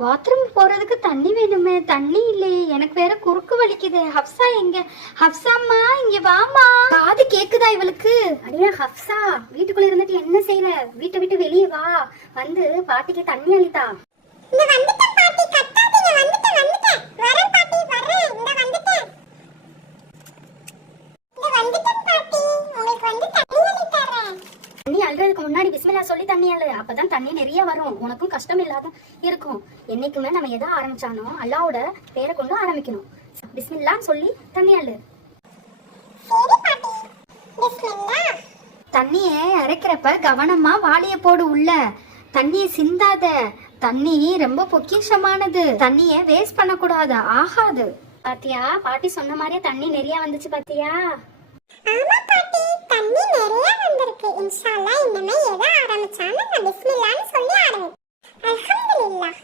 Bathroom போறதுக்கு தண்ணி வேணுமே, தண்ணி இல்லையே, எனக்கு வேற குறுக்கு வலிக்குது. ஹப்சா எங்க? ஹப்சாம்மா இங்க வாமா. காது கேக்குதா இவளுக்கு? அடியா ஹப்சா, வீட்டுக்குள்ள இருந்துட்டு என்ன செய்யற? வீட்டை விட்டு வெளியே வா, வந்து பாட்டிக்கு தண்ணி அளித்தா. இந்த வந்துட்டேன் பாட்டி, கத்தாதீங்க. வந்துட்டேன் வரேன் பாட்டி, வரேன். இந்த வந்துட்டேன் பாட்டி. உங்களுக்கு வந்து தண்ணி அள்ளி தரேன். தண்ணி அல்றதுக்கு முன்னாடி பிஸ்மில்லா சொல்லி தண்ணி அள்ளு, அப்பதான் தண்ணி நிறைய வரும், உனக்கும் கஷ்டம் இல்லாத இருக்கும். என்னைக்குமே நம்ம எதை ஆரம்பிச்சானோ அல்லாவோட பேரை கொண்டு ஆரம்பிக்கணும். பிஸ்மில்லான்னு சொல்லி தண்ணி அள்ளு. சரி பாட்டி, பிஸ்மில்லா. தண்ணியை இறைக்கிறப்ப கவனமா வாளிய போடு உள்ள. தண்ணியை சிந்தாத, தண்ணி ரொம்ப பொக்கிஷமானது, தண்ணியை வேஸ்ட் பண்ணக்கூடாது, ஆகாது. பாத்தியா, பாட்டி சொன்ன மாதிரியே தண்ணி நிறைய வந்துச்சு பாத்தியா? ஆமா பாட்டி, தண்ணி நிறைய வந்திருக்கு. இன்ஷா அல்லாஹ் இனிமே எதை ஆரம்பிச்சாலும் நான் பிஸ்மில்லான்னு சொல்லி ஆரம்பிப்பேன். அல்ஹம்துலில்லாஹ்.